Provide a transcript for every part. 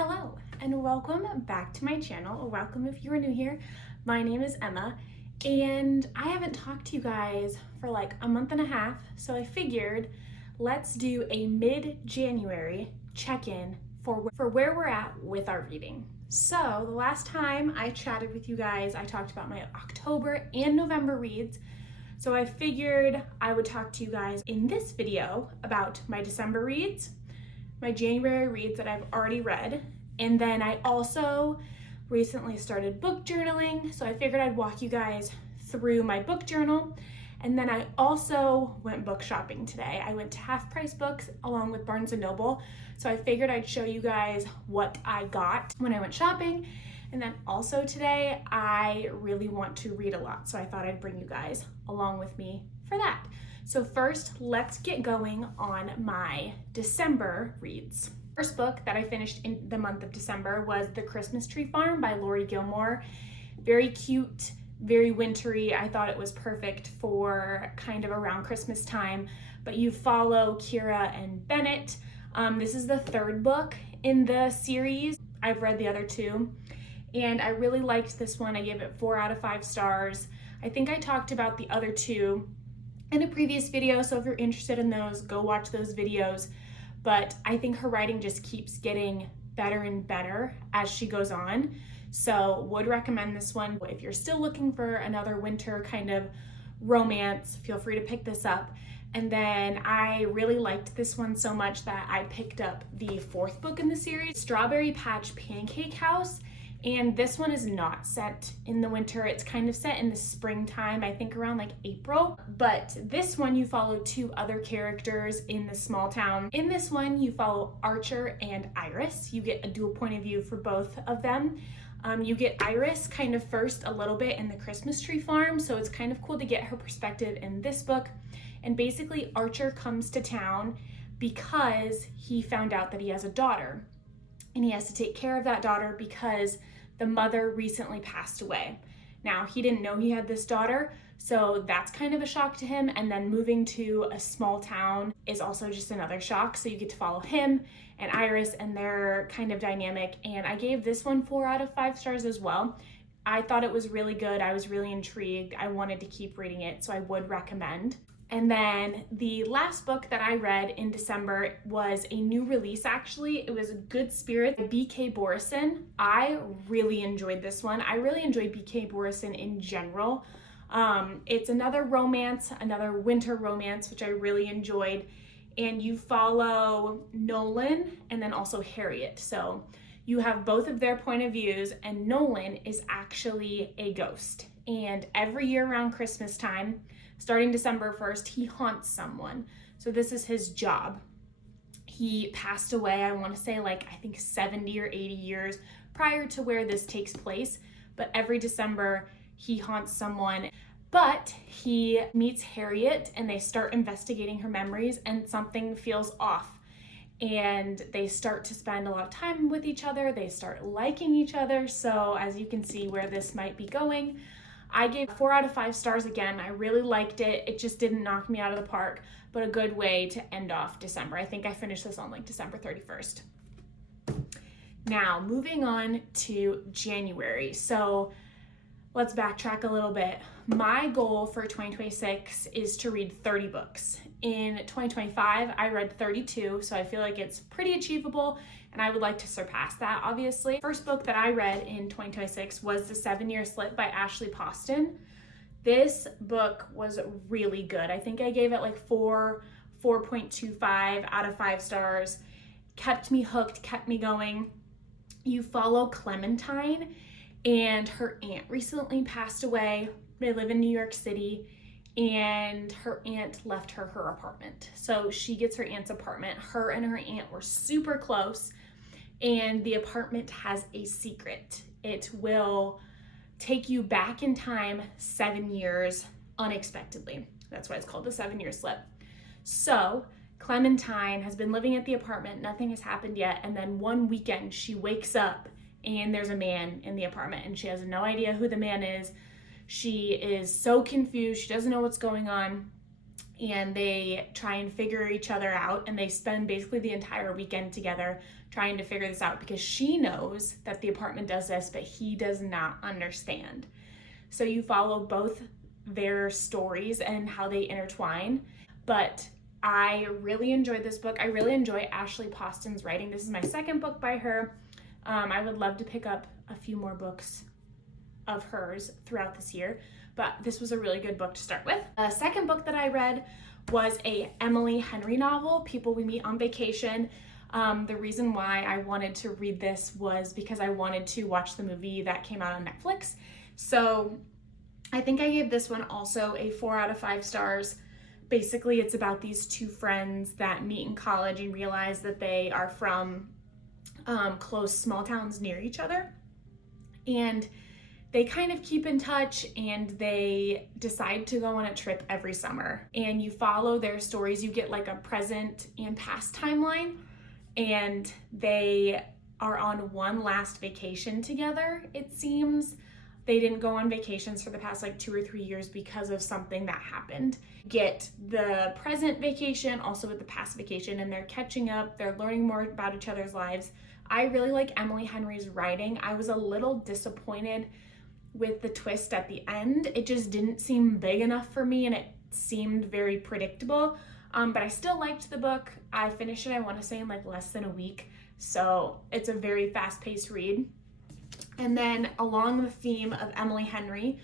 Hello and welcome back to my channel, or welcome if you are new here. My name is Emma and I haven't talked to you guys for like a month and a half, so I figured let's do a mid-January check-in for where we're at with our reading. So the last time I chatted with you guys, I talked about my October and November reads. So I figured I would talk to you guys in this video about my December reads, my January reads that I've already read, and then I also recently started book journaling, so I figured I'd walk you guys through my book journal. And then I also went book shopping today. I went to Half Price Books along with Barnes & Noble, so I figured I'd show you guys what I got when I went shopping. And then also today, I really want to read a lot, so I thought I'd bring you guys along with me for that. So first, let's get going on my December reads. First book that I finished in the month of December was The Christmas Tree Farm by Lori Gilmore. Very cute, very wintry. I thought it was perfect for kind of around Christmas time, but you follow Kira and Bennett. This is the third book in the series. I've read the other two, and I really liked this one. I gave it 4 out of 5 stars. I think I talked about the other two in a previous video, so if you're interested in those, go watch those videos. But I think her writing just keeps getting better and better as she goes on, so would recommend this one. If you're still looking for another winter kind of romance, feel free to pick this up. And then I really liked this one so much that I picked up the fourth book in the series, Strawberry Patch Pancake House. And this one is not set in the winter. It's kind of set in the springtime, I think around like April. But this one, you follow 2 other characters in the small town. In this one, you follow Archer and Iris. You get a dual point of view for both of them. You get Iris kind of first a little bit in the Christmas Tree Farm, so it's kind of cool to get her perspective in this book. And basically, Archer comes to town because he found out that he has a daughter. And he has to take care of that daughter because the mother recently passed away. Now, he didn't know he had this daughter, so that's kind of a shock to him. And then moving to a small town is also just another shock. So you get to follow him and Iris and their kind of dynamic. And I gave this one 4 out of 5 stars as well. I thought it was really good. I was really intrigued. I wanted to keep reading it, so I would recommend. And then the last book that I read in December was a new release, actually. It was Good Spirit by B.K. Borison. I really enjoyed this one. I really enjoyed B.K. Borison in general. It's another romance, another winter romance, which I really enjoyed. And you follow Nolan and then also Harriet. So you have both of their point of views, and Nolan is actually a ghost. And every year around Christmas time, starting December 1st, he haunts someone. So this is his job. He passed away, I want to say I think 70 or 80 years prior to where this takes place. But every December, he haunts someone. But he meets Harriet and they start investigating her memories, and something feels off. And they start to spend a lot of time with each other. They start liking each other. So as you can see where this might be going, I gave 4 out of 5 stars again. I really liked it. It just didn't knock me out of the park, but a good way to end off December. I think I finished this on December 31st. Now, moving on to January. So let's backtrack a little bit. My goal for 2026 is to read 30 books. In 2025, I read 32, so I feel like it's pretty achievable, and I would like to surpass that, obviously. First book that I read in 2026 was The 7-Year Slip by Ashley Poston. This book was really good. I think I gave it 4.25 out of 5 stars. Kept me hooked, kept me going. You follow Clementine, and her aunt recently passed away. They live in New York City, and her aunt left her apartment. So she gets her aunt's apartment. Her and her aunt were super close, and the apartment has a secret. It will take you back in time 7 years unexpectedly. That's why it's called The 7-Year Slip. So Clementine has been living at the apartment. Nothing has happened yet. And then one weekend she wakes up and there's a man in the apartment, and she has no idea who the man is. She is so confused. She doesn't know what's going on. and they try and figure each other out, and they spend basically the entire weekend together trying to figure this out because she knows that the apartment does this, but he does not understand. So you follow both their stories and how they intertwine. But I really enjoyed this book. I really enjoy Ashley Poston's writing. This is my second book by her. I would love to pick up a few more books of hers throughout this year, but this was a really good book to start with. The second book that I read was a Emily Henry novel, People We Meet on Vacation. The reason why I wanted to read this was because I wanted to watch the movie that came out on Netflix. So I think I gave this one also a 4 out of 5 stars. Basically, it's about these two friends that meet in college and realize that they are from close small towns near each other. And they kind of keep in touch, and they decide to go on a trip every summer. And you follow their stories. You get like a present and past timeline, and they are on one last vacation together, it seems. They didn't go on vacations for the past like 2 or 3 years because of something that happened. Get the present vacation also with the past vacation, and they're catching up. They're learning more about each other's lives. I really like Emily Henry's writing. I was a little disappointed with the twist at the end. It just didn't seem big enough for me, and it seemed very predictable. But I still liked the book. I finished it, I want to say, in like less than a week. So it's a very fast-paced read. And then along the theme of Emily Henry,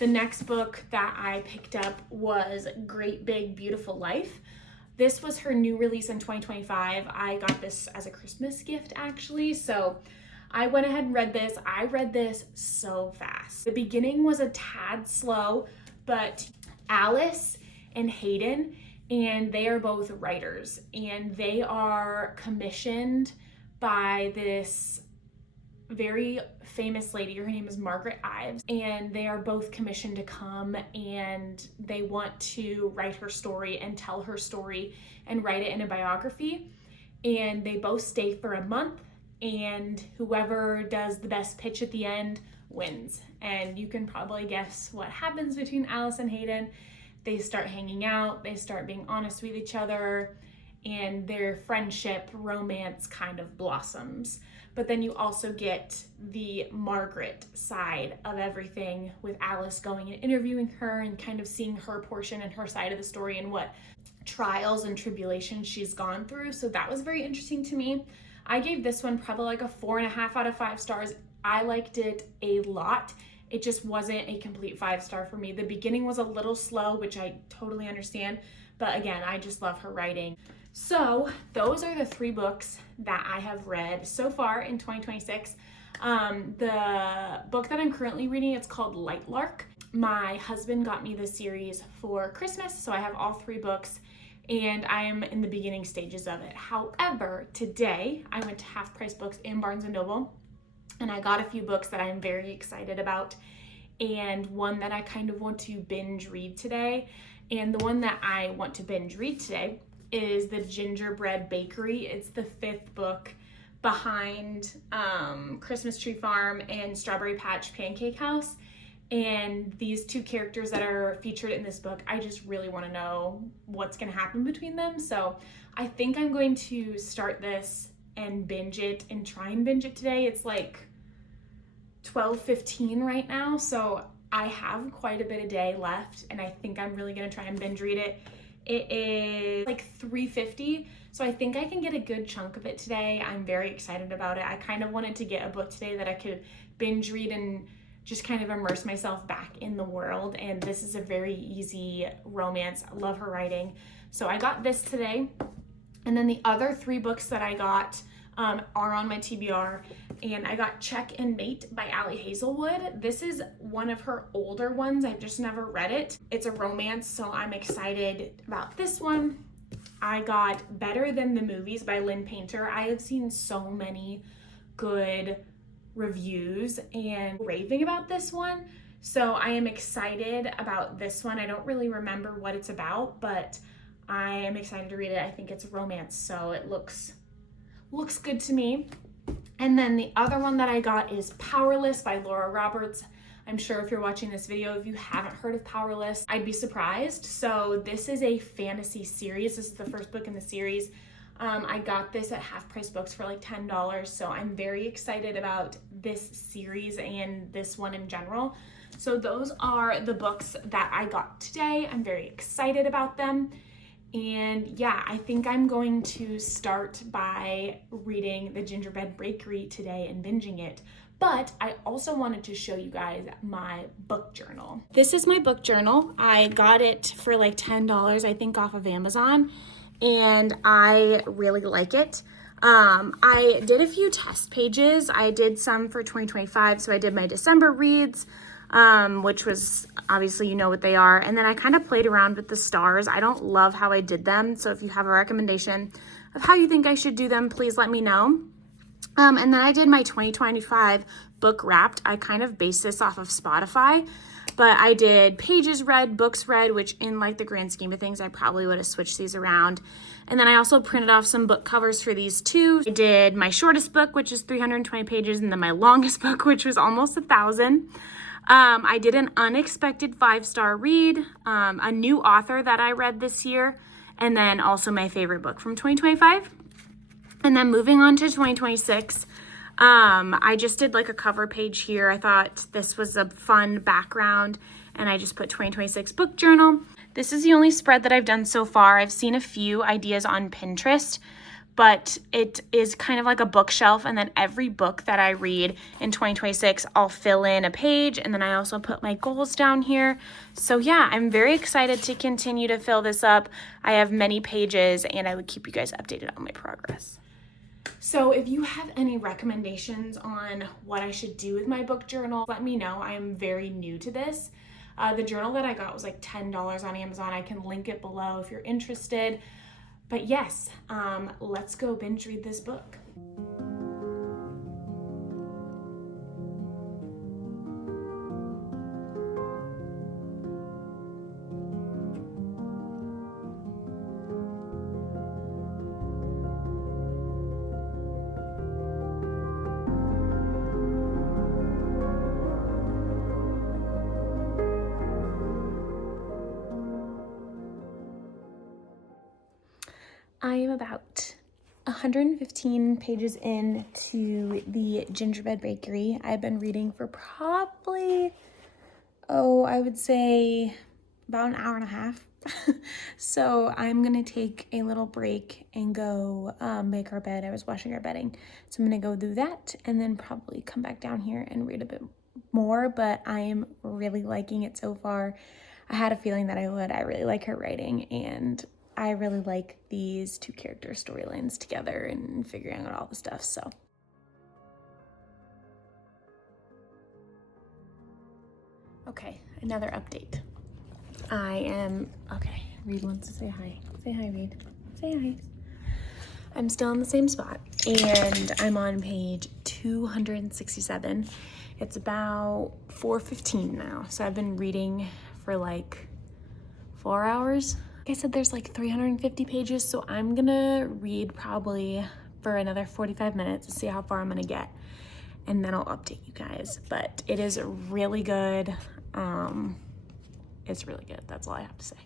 the next book that I picked up was Great Big Beautiful Life. This was her new release in 2025. I got this as a Christmas gift, actually. So I went ahead and read this. I read this so fast. The beginning was a tad slow, but Alice and Hayden, and they are both writers, and they are commissioned by this very famous lady. Her name is Margaret Ives, and they are both commissioned to come, and they want to write her story and tell her story and write it in a biography. And they both stay for a month, and whoever does the best pitch at the end wins. And you can probably guess what happens between Alice and Hayden. They start hanging out, they start being honest with each other, and their friendship, romance kind of blossoms. But then you also get the Margaret side of everything, with Alice going and interviewing her and kind of seeing her portion and her side of the story and what trials and tribulations she's gone through. So that was very interesting to me. I gave this one probably like a 4.5 out of 5 stars. I liked it a lot. It just wasn't a complete 5-star for me. The beginning was a little slow, which I totally understand. But again, I just love her writing. So those are the 3 books that I have read so far in 2026. The book that I'm currently reading, it's called Light Lark. My husband got me this series for Christmas, so I have all 3 books, and I am in the beginning stages of it. However, today I went to Half Price Books in Barnes & Noble, and I got a few books that I'm very excited about, and one that I kind of want to binge read today. And the one that I want to binge read today is The Gingerbread Bakery. It's the 5th book behind Christmas Tree Farm and Strawberry Patch Pancake House. And these 2 characters that are featured in this book, I just really want to know what's going to happen between them. So I think I'm going to start this and binge it and try and binge it today. It's like 12:15 right now, so I have quite a bit of day left, and I think I'm really going to try and binge read it. It is like 3:50, so I think I can get a good chunk of it today. I'm very excited about it. I kind of wanted to get a book today that I could binge read and just kind of immerse myself back in the world, and this is a very easy romance. I love her writing. So I got this today, and then the other 3 books that I got are on my TBR, and I got Check and Mate by Ali Hazelwood. This is one of her older ones. I've just never read it. It's a romance, so I'm excited about this one. I got Better Than the Movies by Lynn Painter. I have seen so many good reviews and raving about this one, so I am excited about this one. I don't really remember what it's about, but I am excited to read it. I think it's a romance, so it looks good to me. And then the other one that I got is Powerless by Laura Roberts. I'm sure if you're watching this video, if you haven't heard of Powerless, I'd be surprised. So this is a fantasy series. This is the first book in the series. I got this at Half Price Books for like $10, so I'm very excited about this series and this one in general. So those are the books that I got today. I'm very excited about them. And yeah, I think I'm going to start by reading The Gingerbread Bakery today and binging it. But I also wanted to show you guys my book journal. This is my book journal. I got it for like $10, I think, off of Amazon, and I really like it. I did a few test pages. I did some for 2025, so I did my December reads, which was obviously, you know what they are. And then I kind of played around with the stars. I don't love how I did them. So if you have a recommendation of how you think I should do them, please let me know. And then I did my 2025 book wrapped. I kind of based this off of Spotify, but I did pages read, books read, which in like the grand scheme of things, I probably would have switched these around. And then I also printed off some book covers for these too. I did my shortest book, which is 320 pages, and then my longest book, which was almost 1,000. I did an unexpected 5-star read, a new author that I read this year, and then also my favorite book from 2025. And then moving on to 2026, I just did like a cover page here. I thought this was a fun background, and I just put 2026 book journal. This is the only spread that I've done so far. I've seen a few ideas on Pinterest, but it is kind of like a bookshelf, and then every book that I read in 2026, I'll fill in a page, and then I also put my goals down here. So yeah, I'm very excited to continue to fill this up. I have many pages, and I would keep you guys updated on my progress. So if you have any recommendations on what I should do with my book journal, let me know. I am very new to this. The journal that I got was like $10 on Amazon. I can link it below if you're interested. But yes, let's go binge read this book. I am about 115 pages into The Gingerbread Bakery. I've been reading for probably, I would say about an hour and a half. So I'm gonna take a little break and go make our bed. I was washing our bedding. So I'm gonna go do that and then probably come back down here and read a bit more, but I am really liking it so far. I had a feeling that I would. I really like her writing, and I really like these two character storylines together and figuring out all the stuff, so. Okay, another update. Okay, Reed wants to say hi. Say hi, Reed. Say hi. I'm still in the same spot, and I'm on page 267. It's about 4:15 now, so I've been reading for like 4 hours. Like I said, there's like 350 pages, so I'm gonna read probably for another 45 minutes to see how far I'm gonna get, and then I'll update you guys. But it is really good. It's really good. That's all I have to say.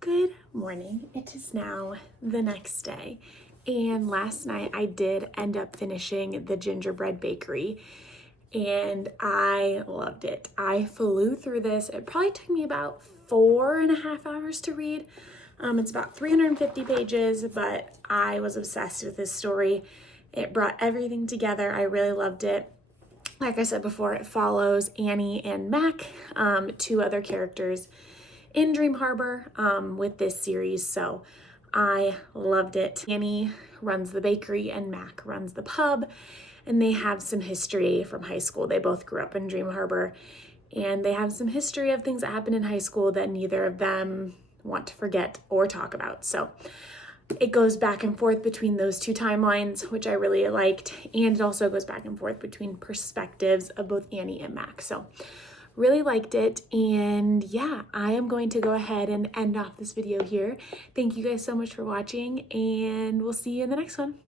Good morning. It is now the next day, and last night I did end up finishing The Gingerbread Bakery, and I loved it. I flew through this. It probably took me about 4.5 hours to read. It's about 350 pages, but I was obsessed with this story. It brought everything together. I really loved it. Like I said before, it follows Annie and Mac, two other characters in Dream Harbor with this series, so I loved it. Annie runs the bakery and Mac runs the pub, and they have some history from high school. They both grew up in Dream Harbor, and they have some history of things that happened in high school that neither of them want to forget or talk about. So it goes back and forth between those two timelines, which I really liked, and it also goes back and forth between perspectives of both Annie and Mac. So really liked it, and yeah, I am going to go ahead and end off this video here. Thank you guys so much for watching, and we'll see you in the next one.